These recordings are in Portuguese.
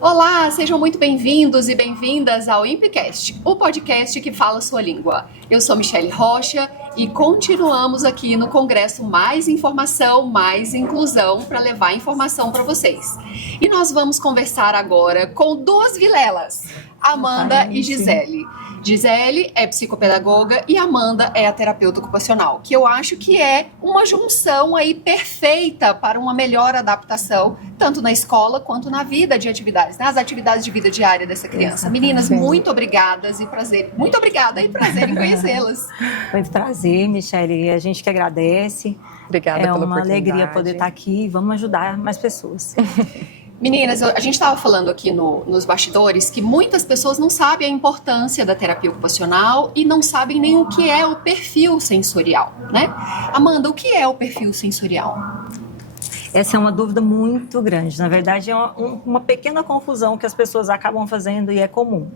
Olá, sejam muito bem-vindos e bem-vindas ao IMPCast, o podcast que fala sua língua. Eu sou Michele Rocha e continuamos aqui no Congresso Mais Informação, Mais Inclusão para levar informação para vocês. E nós vamos conversar agora com duas vilelas, Amanda e Gisele. Gisele é psicopedagoga e Amanda é a terapeuta ocupacional, que eu acho que é uma junção aí perfeita para uma melhor adaptação, tanto na escola quanto na vida de atividades, nas atividades de vida diária dessa criança. Meninas, muito obrigadas e prazer. Muito obrigada e prazer em conhecê-las. Muito prazer, Michele. A gente que agradece. Obrigada pela oportunidade. É uma alegria poder estar aqui e vamos ajudar mais pessoas. Meninas, a gente estava falando aqui nos bastidores que muitas pessoas não sabem a importância da terapia ocupacional e não sabem nem o que é o perfil sensorial, né? Amanda, o que é o perfil sensorial? Essa é uma dúvida muito grande. Na verdade, é uma pequena confusão que as pessoas acabam fazendo e é comum.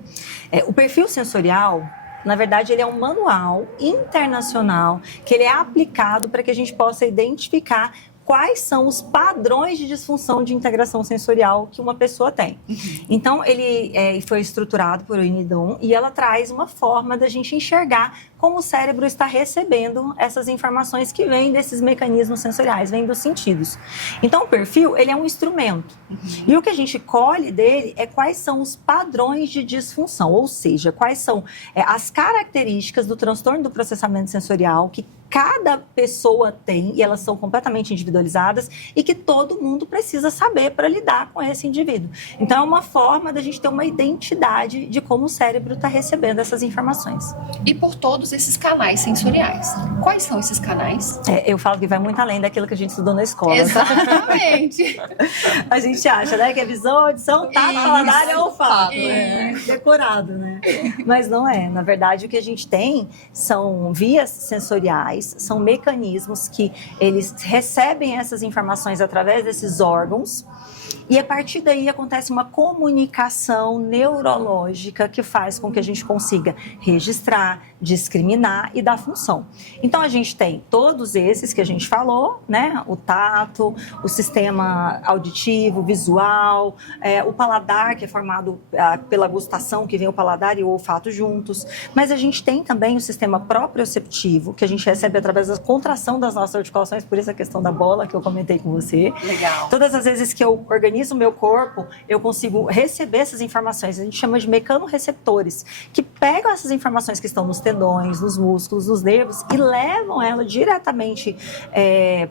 O perfil sensorial, na verdade, ele é um manual internacional que ele é aplicado para que a gente possa identificar quais são os padrões de disfunção de integração sensorial que uma pessoa tem. Então, ele foi estruturado por Unidom e ela traz uma forma da gente enxergar como o cérebro está recebendo essas informações que vêm desses mecanismos sensoriais, vêm dos sentidos. Então, o perfil, ele é um instrumento. E o que a gente colhe dele é quais são os padrões de disfunção, ou seja, quais são as características do transtorno do processamento sensorial que cada pessoa tem, e elas são completamente individualizadas, e que todo mundo precisa saber para lidar com esse indivíduo. Então, é uma forma da gente ter uma identidade de como o cérebro está recebendo essas informações. E por todos esses canais sensoriais. Quais são esses canais? Eu falo que vai muito além daquilo que a gente estudou na escola. Exatamente. A gente acha, né, que é visão, audição, tato, paladar e olfato. Decorado, né? Mas não é. Na verdade, o que a gente tem são vias sensoriais, são mecanismos que eles recebem essas informações através desses órgãos e a partir daí acontece uma comunicação neurológica que faz com que a gente consiga registrar, discriminar e dar função. Então a gente tem todos esses que a gente falou, né? O tato, o sistema auditivo, visual, o paladar, que é formado pela gustação, que vem o paladar e o olfato juntos. Mas a gente tem também o sistema proprioceptivo, que a gente recebe através da contração das nossas articulações, por isso a questão da bola que eu comentei com você. Legal. Todas as vezes que eu organizo o meu corpo, eu consigo receber essas informações. A gente chama de mecanorreceptores, que pegam essas informações que estão nos tendões, nos músculos, nos nervos e levam ela diretamente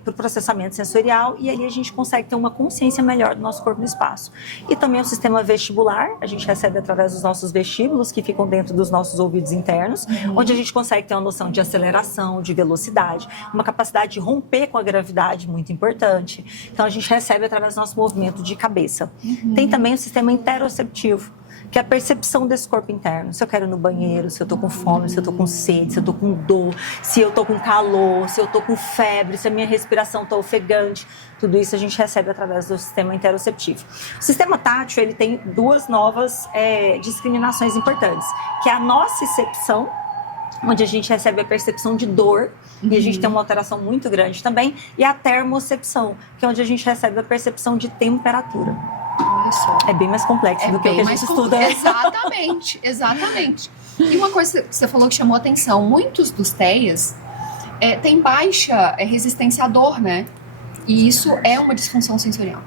para o processamento sensorial e ali a gente consegue ter uma consciência melhor do nosso corpo no espaço. E também o sistema vestibular, a gente recebe através dos nossos vestíbulos que ficam dentro dos nossos ouvidos internos, onde a gente consegue ter uma noção de aceleração, de velocidade, uma capacidade de romper com a gravidade muito importante. Então a gente recebe através do nosso movimento de cabeça. Tem também o sistema interoceptivo, que é a percepção desse corpo interno. Se eu quero ir no banheiro, se eu tô com fome, se eu tô com sede, se eu tô com dor, se eu tô com calor, se eu tô com febre, se a minha respiração tá ofegante. Tudo isso a gente recebe através do sistema interoceptivo. O sistema tátil, ele tem duas novas discriminações importantes, que é a nocicepção, onde a gente recebe a percepção de dor, e a gente tem uma alteração muito grande também, e a termocepção, que é onde a gente recebe a percepção de temperatura. Olha só. É bem mais complexo do que o que a gente estuda. Exatamente, exatamente. E uma coisa que você falou que chamou a atenção, muitos dos TEAs têm baixa resistência à dor, né? E isso é uma disfunção sensorial.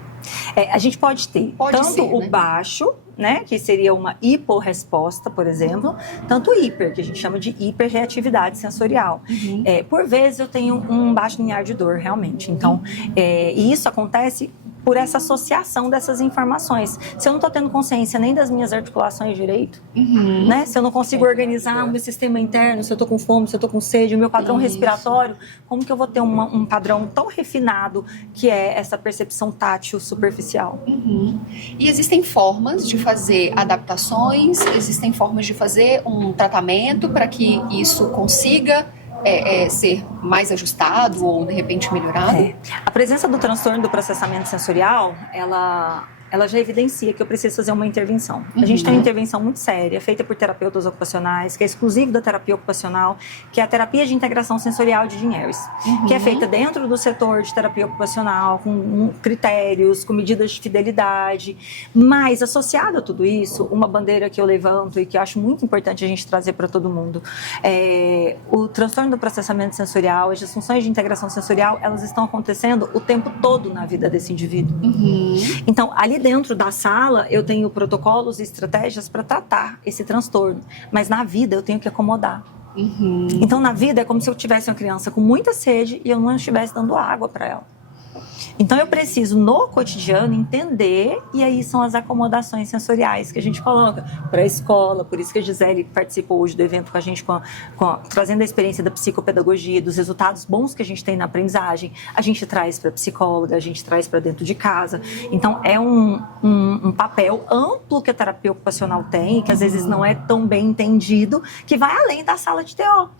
A gente pode ter o baixo, né, que seria uma hiporresposta, por exemplo, tanto o hiper, que a gente chama de hiperreatividade sensorial. Por vezes eu tenho um baixo limiar de dor, realmente. Então, e isso acontece por essa associação dessas informações. Se eu não estou tendo consciência nem das minhas articulações direito, né? Se eu não consigo organizar o meu sistema interno, se eu estou com fome, se eu estou com sede, o meu padrão respiratório, como que eu vou ter um padrão tão refinado que é essa percepção tátil superficial? E existem formas de fazer adaptações, existem formas de fazer um tratamento para que isso consiga ser mais ajustado ou, de repente, melhorado? A presença do transtorno do processamento sensorial, ela já evidencia que eu preciso fazer uma intervenção. A gente tem uma intervenção muito séria, feita por terapeutas ocupacionais, que é exclusiva da terapia ocupacional, que é a terapia de integração sensorial de Jim Harris, que é feita dentro do setor de terapia ocupacional, com critérios, com medidas de fidelidade. Mas, associado a tudo isso, uma bandeira que eu levanto e que eu acho muito importante a gente trazer para todo mundo, o transtorno do processamento sensorial, as disfunções de integração sensorial, elas estão acontecendo o tempo todo na vida desse indivíduo. Então, ali dentro da sala, eu tenho protocolos e estratégias para tratar esse transtorno. Mas na vida, eu tenho que acomodar. Então, na vida, é como se eu tivesse uma criança com muita sede e eu não estivesse dando água para ela. Então, eu preciso, no cotidiano, entender, e aí são as acomodações sensoriais que a gente coloca para a escola. Por isso que a Gisele participou hoje do evento com a gente, trazendo a experiência da psicopedagogia, dos resultados bons que a gente tem na aprendizagem. A gente traz para a psicóloga, a gente traz para dentro de casa. Então, é um papel amplo que a terapia ocupacional tem, que às vezes não é tão bem entendido, que vai além da sala de TO,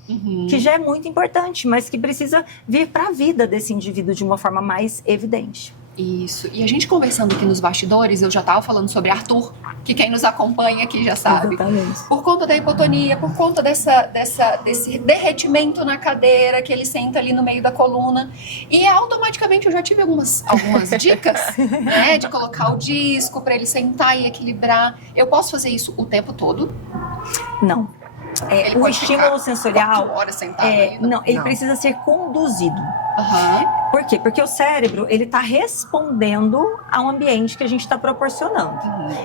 que já é muito importante, mas que precisa vir para a vida desse indivíduo de uma forma mais evidente. Isso. E a gente conversando aqui nos bastidores, eu já estava falando sobre Arthur, que quem nos acompanha aqui já sabe. Exatamente. Por conta da hipotonia, por conta desse derretimento na cadeira, que ele senta ali no meio da coluna. E automaticamente eu já tive algumas dicas, né, de colocar o disco para ele sentar e equilibrar. Eu posso fazer isso o tempo todo? Não. O estímulo sensorial, 4 horas sentado aí, ele precisa ser conduzido. Por quê? Porque o cérebro, ele está respondendo ao ambiente que a gente está proporcionando.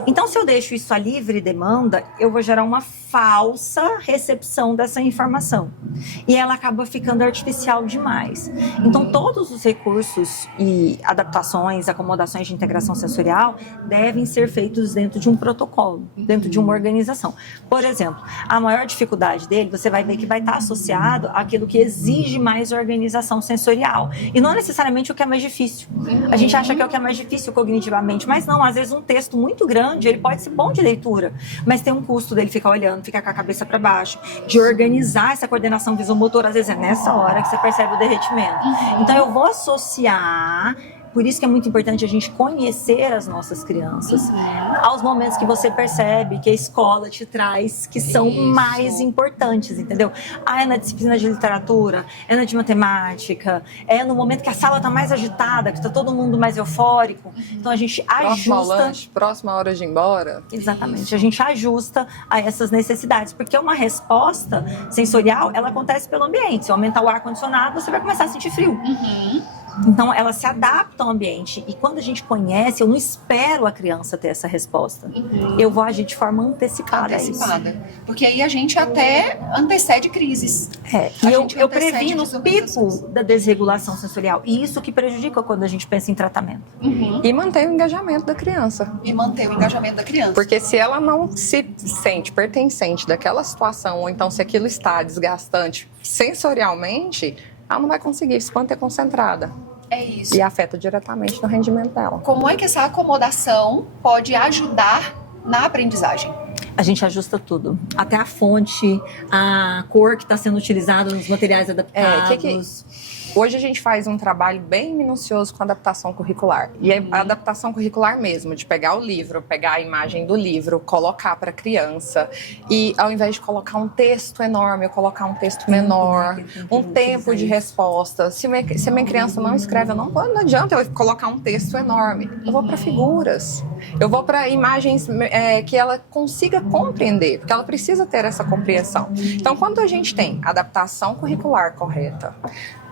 Então, se eu deixo isso a livre demanda, eu vou gerar uma falsa recepção dessa informação. E ela acaba ficando artificial demais. Então, todos os recursos e adaptações, acomodações de integração sensorial devem ser feitos dentro de um protocolo, dentro de uma organização. Por exemplo, a maior dificuldade dele, você vai ver que vai estar associado àquilo que exige mais organização sensorial. E não necessariamente o que é mais difícil. A gente acha que é o que é mais difícil cognitivamente, mas não, às vezes um texto muito grande, ele pode ser bom de leitura, mas tem um custo dele ficar olhando, ficar com a cabeça para baixo, de organizar essa coordenação visomotora, às vezes é nessa hora que você percebe o derretimento. Então eu vou associar. Por isso que é muito importante a gente conhecer as nossas crianças aos momentos que você percebe que a escola te traz que são mais importantes, entendeu? É na disciplina de literatura, é na de matemática, é no momento que a sala está mais agitada, que está todo mundo mais eufórico. Então a gente ajusta... Próxima hora de ir embora. Exatamente, a gente ajusta a essas necessidades, porque uma resposta sensorial, ela acontece pelo ambiente. Se eu aumentar o ar-condicionado, você vai começar a sentir frio. Então, ela se adapta ao ambiente. E quando a gente conhece, eu não espero a criança ter essa resposta. Eu vou agir de forma antecipada. Porque aí a gente até antecede crises. E eu previno o pico da desregulação sensorial. E isso que prejudica quando a gente pensa em tratamento. E manter o engajamento da criança. Porque se ela não se sente pertencente daquela situação, ou então se aquilo está desgastante sensorialmente, ela não vai conseguir se manter concentrada. É isso. E afeta diretamente no rendimento dela. Como é que essa acomodação pode ajudar na aprendizagem? A gente ajusta tudo. Até a fonte, a cor que está sendo utilizada nos materiais adaptados. Hoje a gente faz um trabalho bem minucioso com adaptação curricular. E é a adaptação curricular mesmo, de pegar o livro, pegar a imagem do livro, colocar para a criança. E ao invés de colocar um texto enorme, eu colocar um texto menor, um tempo de resposta. Se a minha criança não escreve, não adianta eu colocar um texto enorme. Eu vou para figuras. Eu vou para imagens que ela consiga compreender, porque ela precisa ter essa compreensão. Então, quando a gente tem adaptação curricular correta,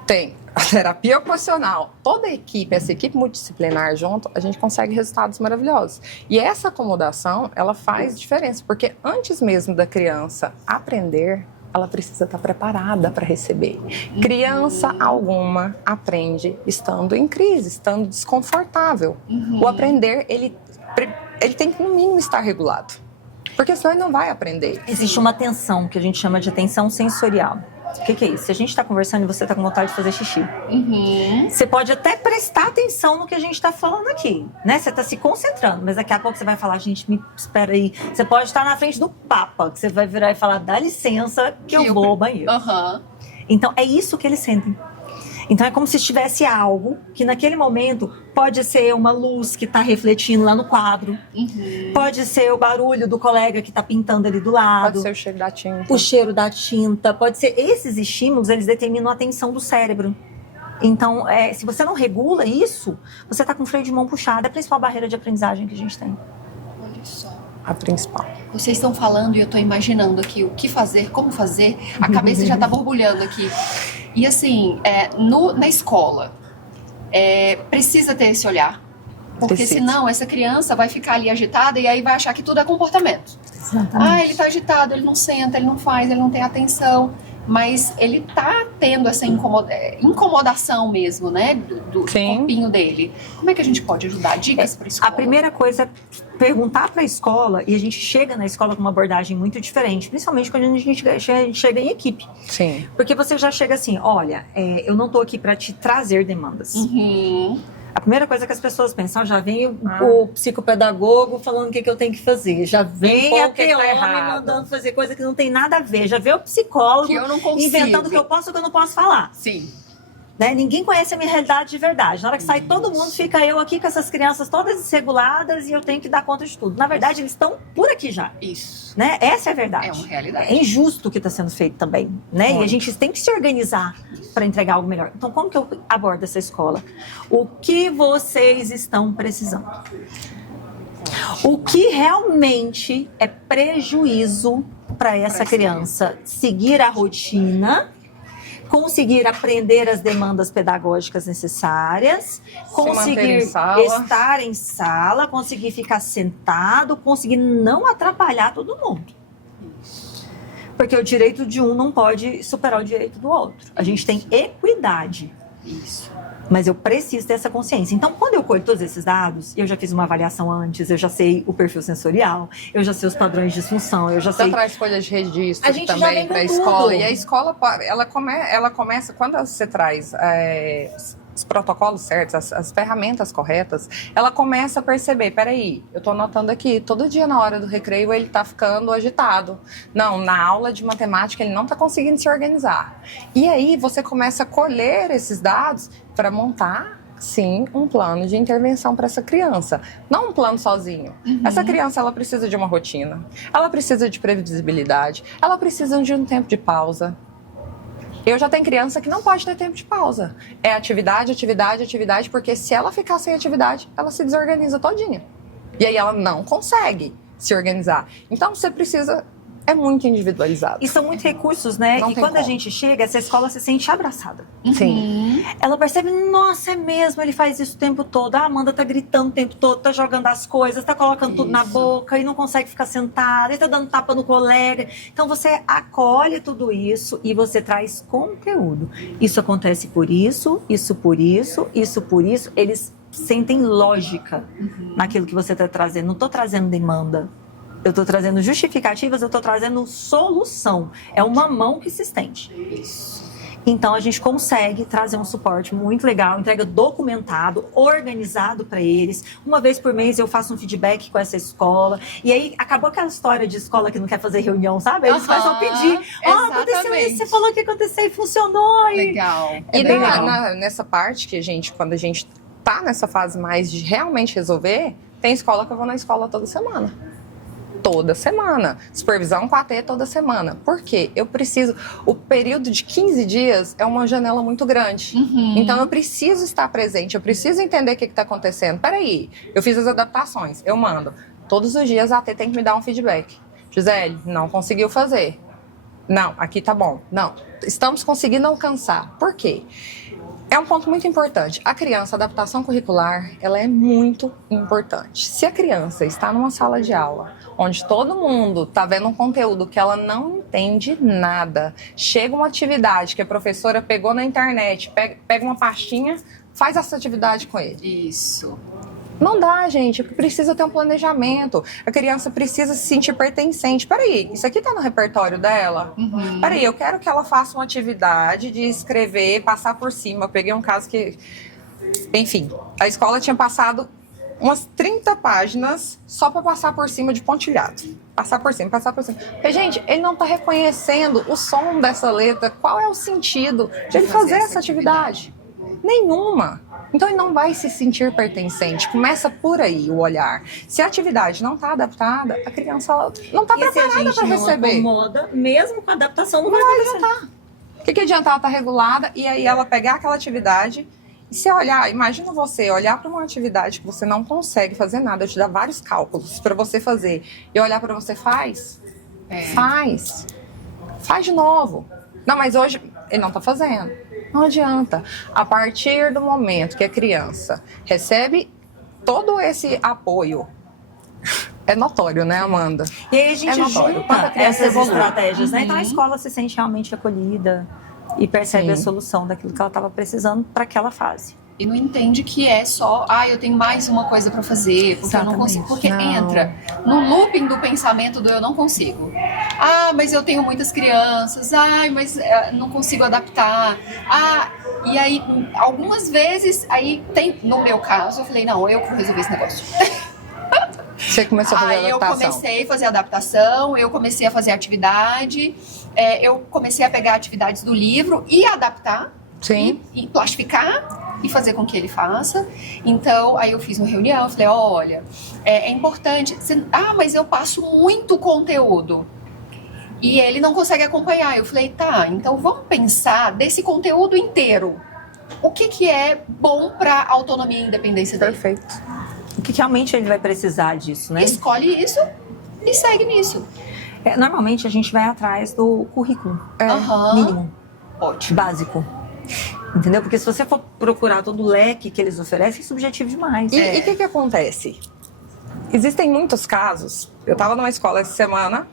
tem a terapia ocupacional, toda a equipe, essa equipe multidisciplinar junto, a gente consegue resultados maravilhosos. E essa acomodação, ela faz diferença, porque antes mesmo da criança aprender, ela precisa estar preparada para receber. Criança alguma aprende estando em crise, estando desconfortável. O aprender, ele tem que, no mínimo, estar regulado. Porque senão ele não vai aprender. Existe uma atenção que a gente chama de atenção sensorial. O que é isso? Se a gente está conversando e você está com vontade de fazer xixi, você pode até prestar atenção no que a gente está falando aqui, né? Você está se concentrando, mas daqui a pouco você vai falar, gente, me espera aí. Você pode estar na frente do Papa, que você vai virar e falar, dá licença que eu vou ao banheiro. Então, é isso que eles sentem. Então, é como se estivesse algo que, naquele momento, pode ser uma luz que está refletindo lá no quadro. Pode ser o barulho do colega que está pintando ali do lado. Pode ser o cheiro da tinta. O cheiro da tinta. Pode ser... Esses estímulos, eles determinam a atenção do cérebro. Então, se você não regula isso, você está com o freio de mão puxado. É a principal barreira de aprendizagem que a gente tem. Olha só. A principal. Vocês estão falando e eu estou imaginando aqui o que fazer, como fazer. A cabeça já está borbulhando aqui. E assim, na escola, precisa ter esse olhar. Porque senão essa criança vai ficar ali agitada e aí vai achar que tudo é comportamento. Exatamente. Ele está agitado, ele não senta, ele não faz, ele não tem atenção. Mas ele tá tendo essa incomodação mesmo, né? Do corpinho dele. Como é que a gente pode ajudar? Dicas para a escola? A primeira coisa é perguntar para a escola, e a gente chega na escola com uma abordagem muito diferente, principalmente quando a gente chega em equipe. Sim. Porque você já chega assim, olha, eu não tô aqui para te trazer demandas. A primeira coisa que as pessoas pensam, já vem o psicopedagogo falando o que eu tenho que fazer. Já vem a TO me mandando fazer coisa que não tem nada a ver. Já vem o psicólogo que eu não consigo. Inventando que eu posso ou que eu não posso falar. Sim. Né? Ninguém conhece a minha realidade de verdade. Na hora que sai todo mundo, fica eu aqui com essas crianças todas desreguladas e eu tenho que dar conta de tudo. Na verdade, eles estão por aqui já. Isso. Né? Essa é a verdade. É uma realidade. É injusto o que está sendo feito também. Né? E a gente tem que se organizar para entregar algo melhor. Então, como que eu abordo essa escola? O que vocês estão precisando? O que realmente é prejuízo para essa criança? Seguir a rotina, conseguir aprender as demandas pedagógicas necessárias, conseguir estar em sala, conseguir ficar sentado, conseguir não atrapalhar todo mundo. Porque o direito de um não pode superar o direito do outro. A gente tem equidade. Isso. Mas eu preciso ter essa consciência. Então, quando eu colho todos esses dados, eu já fiz uma avaliação antes, eu já sei o perfil sensorial, eu já sei os padrões de disfunção, eu já sei... Para a escolha de registro a gente também para a escola. Tudo. E a escola, ela começa, quando você traz os protocolos certos, as ferramentas corretas, ela começa a perceber, peraí, eu tô anotando aqui, todo dia na hora do recreio ele tá ficando agitado. Não, na aula de matemática ele não tá conseguindo se organizar. E aí você começa a colher esses dados para montar, sim, um plano de intervenção para essa criança. Não um plano sozinho. Essa criança, ela precisa de uma rotina, ela precisa de previsibilidade, ela precisa de um tempo de pausa. Eu já tenho criança que não pode ter tempo de pausa. É atividade, atividade, atividade, porque se ela ficar sem atividade, ela se desorganiza todinha. E aí ela não consegue se organizar. Então você precisa... É muito individualizado. E são muitos recursos, né? Não e tem quando como. a gente chega, essa escola se sente abraçada. Sim. Ela percebe, nossa, é mesmo, ele faz isso o tempo todo. A Amanda tá gritando o tempo todo, tá jogando as coisas, tá colocando tudo na boca e não consegue ficar sentada, e tá dando tapa no colega. Então você acolhe tudo isso e você traz conteúdo. Isso acontece por isso, isso por isso, isso por isso. Eles sentem lógica naquilo que você tá trazendo. Não tô trazendo demanda. Eu estou trazendo justificativas, eu estou trazendo solução. É uma mão que se estende. Então, a gente consegue trazer um suporte muito legal, entrega documentado, organizado para eles. Uma vez por mês eu faço um feedback com essa escola. E aí, acabou aquela história de escola que não quer fazer reunião, sabe? Eles começam a pedir. Aconteceu isso, você falou que aconteceu e funcionou. Legal. E nessa parte que quando a gente tá nessa fase mais de realmente resolver, tem escola que eu vou na escola toda semana. Toda semana. Supervisão com a AT toda semana. Por quê? Eu preciso... O período de 15 dias é uma janela muito grande. Então, eu preciso estar presente. Eu preciso entender o que está acontecendo. Peraí, eu fiz as adaptações. Eu mando. Todos os dias a AT tem que me dar um feedback. Gisele, não conseguiu fazer. Não, aqui tá bom. Não, estamos conseguindo alcançar. Por quê? É um ponto muito importante. A criança, a adaptação curricular, ela é muito importante. Se a criança está numa sala de aula, onde todo mundo está vendo um conteúdo que ela não entende nada, chega uma atividade que a professora pegou na internet, pega uma pastinha, faz essa atividade com ele. Isso. Não dá, gente. Precisa ter um planejamento. A criança precisa se sentir pertencente. Peraí, isso aqui tá no repertório dela? Peraí, eu quero que ela faça uma atividade de escrever, passar por cima. Eu peguei um caso que... Enfim, a escola tinha passado umas 30 páginas só para passar por cima de pontilhado. Passar por cima. Porque, gente, ele não tá reconhecendo o som dessa letra, qual é o sentido de ele fazer essa atividade? Nenhuma. Então ele não vai se sentir pertencente. Começa por aí o olhar. Se a atividade não está adaptada, a criança não está preparada para receber. Se acomoda, mesmo com a adaptação não vai acontecer. O que adianta ela estar regulada e aí ela pegar aquela atividade e se olhar, imagina você olhar para uma atividade que você não consegue fazer nada, eu te dar vários cálculos para você fazer e olhar para você, faz de novo. Não, mas hoje ele não está fazendo. Não adianta. A partir do momento que a criança recebe todo esse apoio, é notório, né, Amanda? E aí a gente notório. junta essas estratégias, né? Então a escola se sente realmente acolhida e percebe a solução daquilo que ela estava precisando para aquela fase. E não entende que é só, eu tenho mais uma coisa para fazer, porque eu não consigo. Porque entra no looping do pensamento do eu não consigo. Mas eu tenho muitas crianças, mas não consigo adaptar. E aí, algumas vezes, aí tem, no meu caso, eu falei, não, eu vou resolver esse negócio. Você começou a fazer Aí adaptação. eu comecei a fazer adaptação, eu comecei a fazer atividade, eu comecei a pegar atividades do livro e adaptar. Sim. E plastificar e fazer com que ele faça. Então, aí eu fiz uma reunião, eu falei, olha, é importante. Mas eu passo muito conteúdo e ele não consegue acompanhar. Eu falei, tá, então vamos pensar desse conteúdo inteiro. O que é bom para autonomia e independência dele? Perfeito. O que realmente ele vai precisar disso, né? Escolhe isso e segue nisso. Normalmente a gente vai atrás do currículo mínimo, básico. Entendeu? Porque se você for procurar todo o leque que eles oferecem, é subjetivo demais. E o que acontece? Existem muitos casos. Eu estava numa escola essa semana,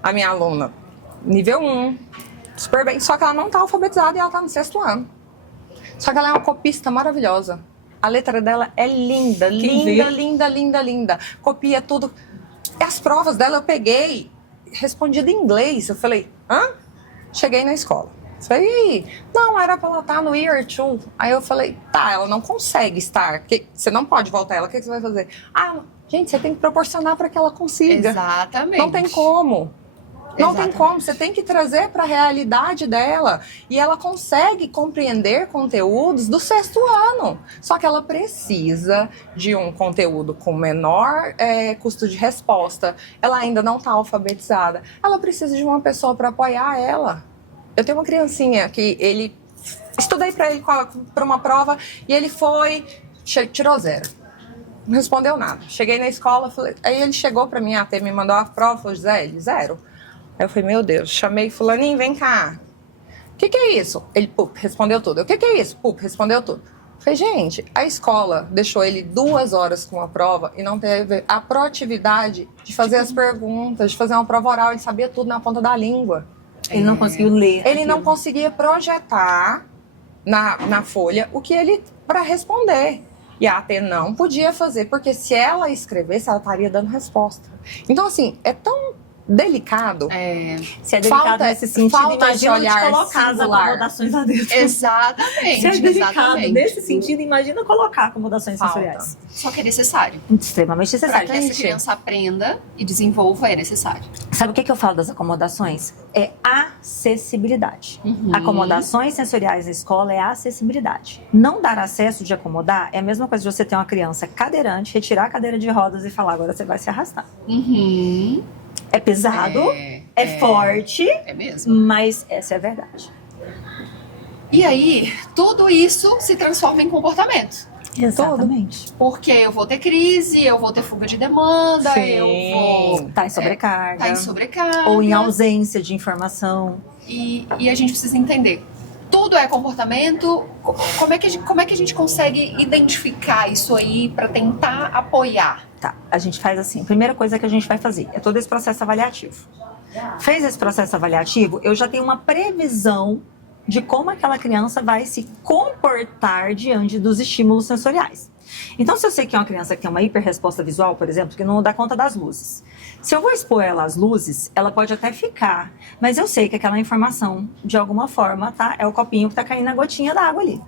a minha aluna, nível 1, super bem, só que ela não está alfabetizada e ela está no 6º ano. Só que ela é uma copista maravilhosa. A letra dela é linda, linda. Copia tudo. E as provas dela eu peguei, respondi em inglês. Eu falei, Cheguei na escola. Falei, e aí? Não, era pra ela estar no Year 2. Aí eu falei, tá, ela não consegue estar. Você não pode voltar ela, o que você vai fazer? Gente, você tem que proporcionar para que ela consiga. Exatamente. Não tem como. Não tem como, você tem que trazer para a realidade dela. E ela consegue compreender conteúdos do 6º ano. Só que ela precisa de um conteúdo com menor custo de resposta. Ela ainda não está alfabetizada. Ela precisa de uma pessoa para apoiar ela. Eu tenho uma criancinha que estudei para ele para uma prova e ele tirou 0. Não respondeu nada. Cheguei na escola, aí ele chegou para mim, a AT me mandou a prova, falou, Gisele, 0. Aí eu falei, meu Deus, chamei fulaninho, vem cá. O que é isso? Ele, respondeu tudo. O que é isso? Respondeu tudo. Falei, gente, a escola deixou ele 2 horas com a prova e não teve a proatividade de fazer as perguntas, de fazer uma prova oral, ele sabia tudo na ponta da língua. Ele não conseguiu ler. Ele não conseguia projetar na folha o que ele para responder. E a AT não podia fazer, porque se ela escrevesse, ela estaria dando resposta. Então, assim, é tão delicado. Se é delicado nesse sentido, imagina de colocar singular. as acomodações lá dentro. Exatamente. Se é delicado exatamente. nesse sentido, imagina colocar acomodações sensoriais. Só que é necessário. Extremamente Para necessário. que essa criança aprenda e desenvolva, é necessário. Sabe o que eu falo das acomodações? É acessibilidade. Acomodações sensoriais na escola é acessibilidade. Não dar acesso de acomodar é a mesma coisa de você ter uma criança cadeirante, retirar a cadeira de rodas e falar, agora você vai se arrastar. É pesado, é forte, É mesmo. mas essa é a verdade. E aí, tudo isso se transforma em comportamento. Exatamente. Porque eu vou ter crise, eu vou ter fuga de demanda, Sim. eu vou Tá em sobrecarga. estar em sobrecarga. Ou em ausência de informação. E a gente precisa entender. Tudo é comportamento. Como é que a gente consegue identificar isso aí para tentar apoiar? Tá, a gente faz assim. A primeira coisa que a gente vai fazer é todo esse processo avaliativo. Fez esse processo avaliativo, eu já tenho uma previsão de como aquela criança vai se comportar diante dos estímulos sensoriais. Então, se eu sei que é uma criança que tem uma hiperresposta visual, por exemplo, que não dá conta das luzes. Se eu vou expor ela às luzes, ela pode até ficar, mas eu sei que aquela informação, de alguma forma, tá? É o copinho que tá caindo na gotinha d'água ali.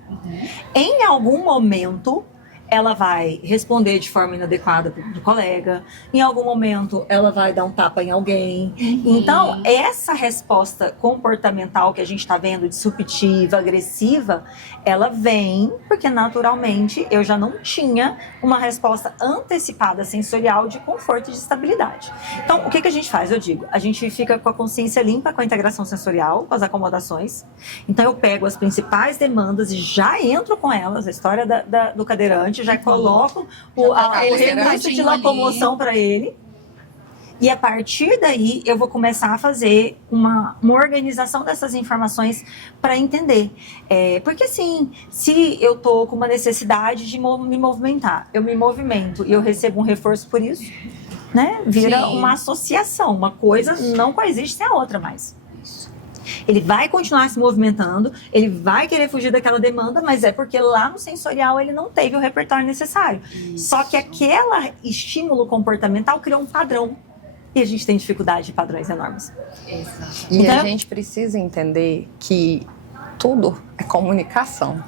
Em algum momento, ela vai responder de forma inadequada pro colega, em algum momento ela vai dar um tapa em alguém. Então, essa resposta comportamental que a gente está vendo, disruptiva, agressiva, ela vem porque naturalmente eu já não tinha uma resposta antecipada sensorial de conforto e de estabilidade. Então, o que a gente faz? Eu digo, a gente fica com a consciência limpa com a integração sensorial, com as acomodações. Então, eu pego as principais demandas e já entro com elas, a história do cadeirante, já coloco o recurso de locomoção para ele. E a partir daí, eu vou começar a fazer uma organização dessas informações para entender. Porque assim, se eu tô com uma necessidade de me movimentar, eu me movimento e eu recebo um reforço por isso, né? Vira uma associação, uma coisa não coexiste sem a outra mais. Ele vai continuar se movimentando, ele vai querer fugir daquela demanda, mas é porque lá no sensorial ele não teve o repertório necessário. Só que aquele estímulo comportamental criou um padrão. E a gente tem dificuldade de padrões enormes. Exato. E então, a gente precisa entender que tudo é comunicação.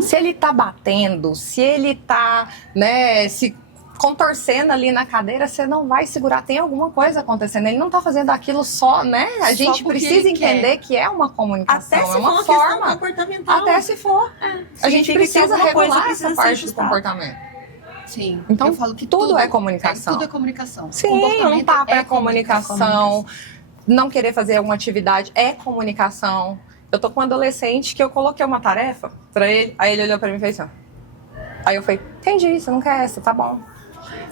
Se ele tá batendo, se ele tá, né, se contorcendo ali na cadeira, você não vai segurar, tem alguma coisa acontecendo. Ele não tá fazendo aquilo só, né? A gente precisa entender que é uma comunicação, até se é uma for forma comportamental. Até se for. A gente precisa regular essa parte do comportamento. Sim. Então, eu falo que tudo é comunicação. Tudo é comunicação. Sim, um tapa é comunicação. Não querer fazer alguma atividade é comunicação. Eu tô com um adolescente que eu coloquei uma tarefa pra ele, aí ele olhou pra mim e fez assim. Aí eu falei, entendi, você não quer essa, tá bom.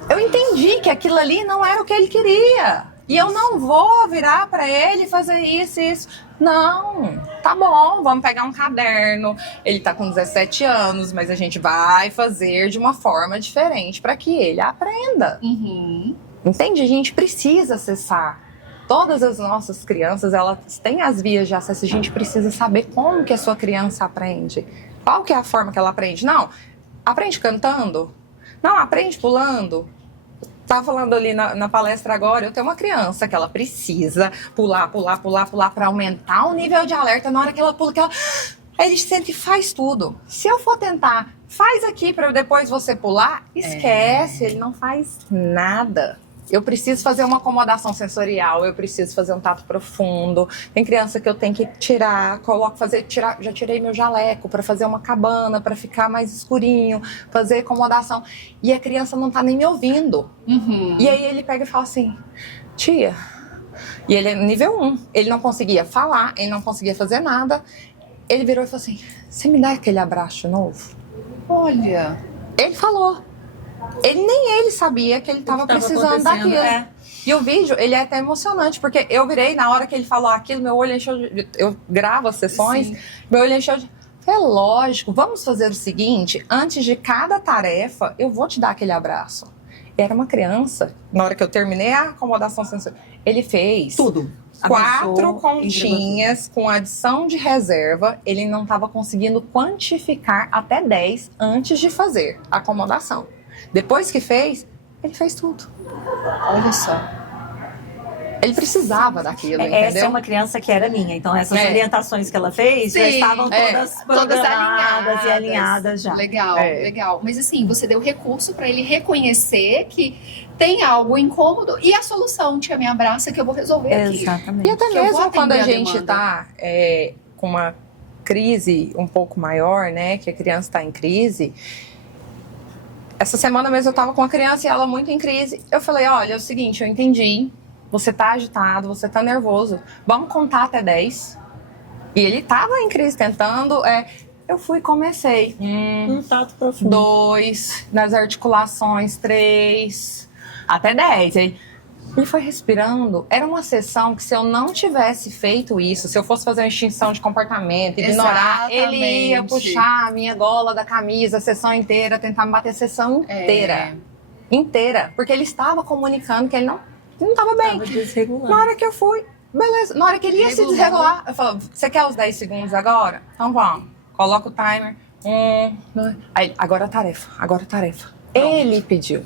Eu entendi que aquilo ali não era o que ele queria. E eu não vou virar pra ele e fazer isso e isso. Não, tá bom, vamos pegar um caderno. Ele tá com 17 anos, mas a gente vai fazer de uma forma diferente para que ele aprenda. Entende? A gente precisa acessar. Todas as nossas crianças, elas têm as vias de acesso. A gente precisa saber como que a sua criança aprende. Qual que é a forma que ela aprende? Não, aprende cantando. Não, aprende pulando. Tava falando ali na palestra agora, eu tenho uma criança que ela precisa pular para aumentar o nível de alerta. Na hora que ela pula, aí ele sente e faz tudo. Se eu for tentar, faz aqui para depois você pular, esquece, ele não faz nada. Eu preciso fazer uma acomodação sensorial, eu preciso fazer um tato profundo. Tem criança que eu tenho que tirar, já tirei meu jaleco para fazer uma cabana, para ficar mais escurinho, fazer acomodação. E a criança não tá nem me ouvindo. E aí ele pega e fala assim, tia, e ele é nível 1, ele não conseguia falar, ele não conseguia fazer nada. Ele virou e falou assim, você me dá aquele abraço de novo? Olha, ele falou. Nem ele sabia que ele estava precisando daquilo. E o vídeo, ele é até emocionante, porque eu virei, na hora que ele falou aquilo, meu olho encheu de... Eu gravo as sessões, meu olho encheu de... É lógico, vamos fazer o seguinte, antes de cada tarefa, eu vou te dar aquele abraço. Era uma criança, na hora que eu terminei a acomodação sensorial, ele fez... Tudo. 4 continhas com adição de reserva, ele não estava conseguindo quantificar até 10 antes de fazer a acomodação. Depois que fez, ele fez tudo. Olha só. Ele precisava daquilo, entendeu? Essa é uma criança que era minha. Então, essas orientações que ela fez já estavam todas alinhadas e alinhadas já. Legal, legal. Mas assim, você deu recurso para ele reconhecer que tem algo incômodo e a solução, tia, me abraça que eu vou resolver aqui. Exatamente. E até mesmo quando a gente está com uma crise um pouco maior, né? Que a criança está em crise... Essa semana mesmo eu tava com uma criança e ela muito em crise. Eu falei, olha, é o seguinte, eu entendi. Você tá agitado, você tá nervoso. Vamos contar até 10. E ele tava em crise tentando. Eu fui e comecei. Um tato profundo. 2, nas articulações, 3, até 10. Ele foi respirando. Era uma sessão que se eu não tivesse feito isso, se eu fosse fazer uma extinção de comportamento, ignorar, ele ia puxar a minha gola da camisa a sessão inteira, tentar me bater a sessão inteira. Porque ele estava comunicando que ele não estava bem. Na hora que eu fui, beleza. Na hora que ele ia se desregular, eu falo, você quer os 10 segundos agora? Então vamos. Coloca o timer. 1, 2. Aí, agora a tarefa. Ele pediu.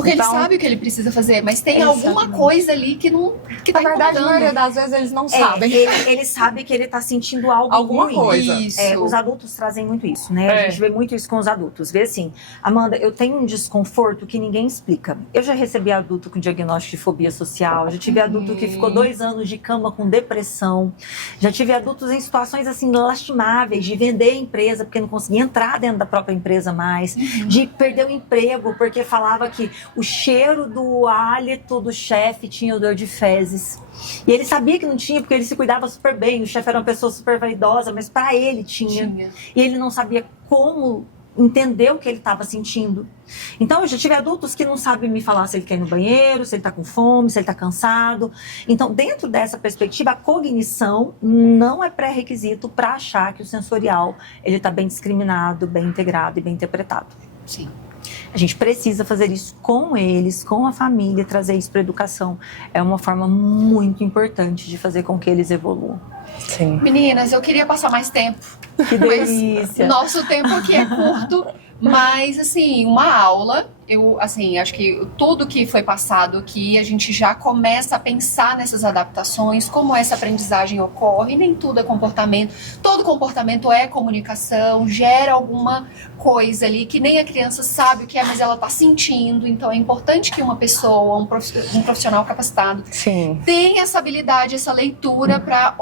Porque Então, ele sabe o que ele precisa fazer, mas tem alguma Exatamente. coisa ali que não que tá na verdade, a incomodando. maioria das vezes eles não sabem. Ele sabe que ele tá sentindo algo Alguma ruim. coisa. Isso. Os adultos trazem muito isso, né? A gente vê muito isso com os adultos. Vê assim, Amanda, eu tenho um desconforto que ninguém explica. Eu já recebi adulto com diagnóstico de fobia social, já tive adulto que ficou 2 anos de cama com depressão, já tive adultos em situações assim lastimáveis, de vender a empresa porque não conseguia entrar dentro da própria empresa mais, de perder o emprego porque falava que o cheiro do hálito do chefe tinha odor de fezes. E ele sabia que não tinha, porque ele se cuidava super bem, o chefe era uma pessoa super vaidosa, mas para ele tinha. E ele não sabia como entender o que ele estava sentindo. Então, eu já tive adultos que não sabem me falar se ele quer ir no banheiro, se ele está com fome, se ele está cansado. Então, dentro dessa perspectiva, a cognição não é pré-requisito para achar que o sensorial ele está bem discriminado, bem integrado e bem interpretado. Sim. A gente precisa fazer isso com eles, com a família, trazer isso para a educação. É uma forma muito importante de fazer com que eles evoluam. Sim. Meninas, eu queria passar mais tempo. Que delícia! Nosso tempo aqui é curto, mas assim, uma aula, eu assim, acho que tudo que foi passado aqui, a gente já começa a pensar nessas adaptações, como essa aprendizagem ocorre, nem tudo é comportamento, todo comportamento é comunicação, gera alguma coisa ali que nem a criança sabe o que é, mas ela está sentindo, então é importante que uma pessoa, um profissional capacitado, Sim. tenha essa habilidade, essa leitura para,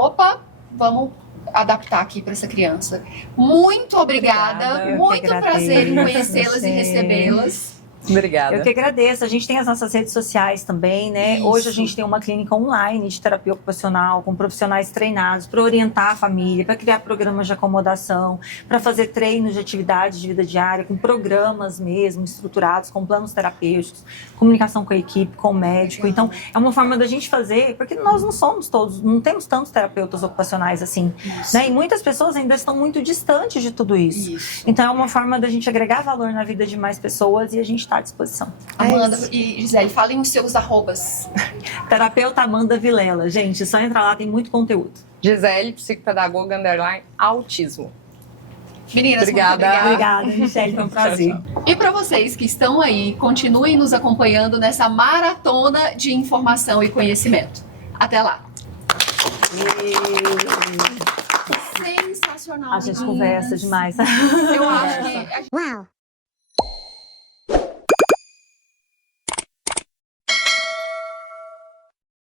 vamos adaptar aqui para essa criança. Muito obrigada. Eu Muito que agradeço, prazer em conhecê-las e gente. recebê-las. Obrigada. Eu que agradeço. A gente tem as nossas redes sociais também, né? Isso. Hoje a gente tem uma clínica online de terapia ocupacional com profissionais treinados para orientar a família, para criar programas de acomodação, para fazer treinos de atividades de vida diária, com programas mesmo estruturados, com planos terapêuticos, comunicação com a equipe, com o médico. Então, é uma forma da gente fazer, porque nós não somos todos, não temos tantos terapeutas ocupacionais assim, né? E muitas pessoas ainda estão muito distantes de tudo isso. Isso. Então, é uma forma da gente agregar valor na vida de mais pessoas e a gente está à disposição. Amanda isso. e Gisele, falem os seus arrobas. Terapeuta Amanda Vilela. Gente, só entra lá, tem muito conteúdo. Gisele, psicopedagoga, _autismo. Meninas, Obrigada. muito obrigada. Obrigada, Michelle, foi um prazer. E para vocês que estão aí, continuem nos acompanhando nessa maratona de informação e conhecimento. Até lá. Sensacional. A gente meninas. conversa demais. Eu acho que Wow.